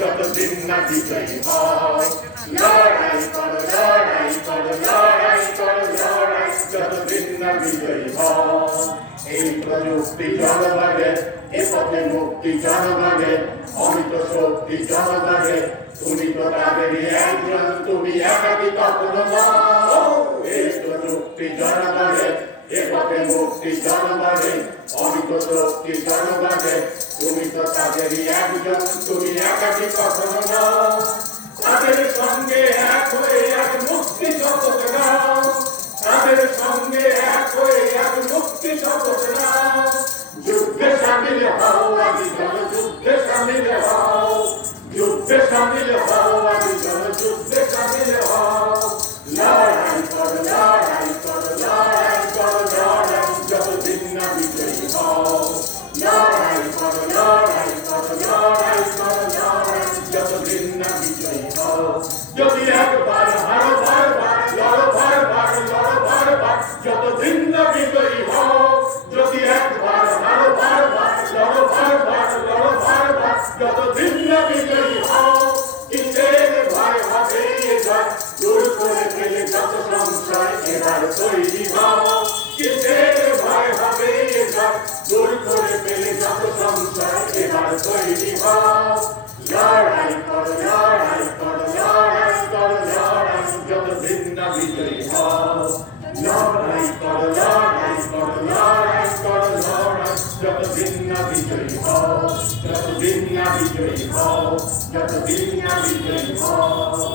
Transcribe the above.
যতদিন না বিজয়ী হও লড়াই করো লড়াই করো লড়াই করো লড়াই যতদিন না বিজয়ী হও এই প্রযুক্তি জনগণের এ পথে মুক্তি জনগণের অমিত শক্তি জনগণের তুমি তো তাদেরই একজন তুমি একাকি কখনো এই প্রযুক্তি পথে মুক্তি জনগণের অমিত শক্তি জনগণের তুমি তো তাদেরই একজন তুমি একাকি কখনো নও তাদের সঙ্গে এক হয়ে এক মুক্তি শপথ নাও তাদের সঙ্গে এক হয়ে এক মুক্তি শপথ নাও যুদ্ধে সামিল হও আমি যুদ্ধে সামিল হও যুদ্ধে সামিল হও না বিজয়ী হও যদি একবার হারো বারবার লড়ো বারবার লড়ো বারবার যতদিন না বিজয়ী হও কিসের ভয় হবে এবার দূর করে ফেলে যত সংশয় এবার তৈরি হও কিসের ভয় হবে এবার দূর করে ফেলে যত সংশয় এবার তৈরি হও লড়াই কর লড়াই কর লড়াই কর লড়াই যতদিন না বিজয়ী যতদিন না বিজয়ী হও যতদিন না বিজয়ী হও যতদিন না বিজয়ী হও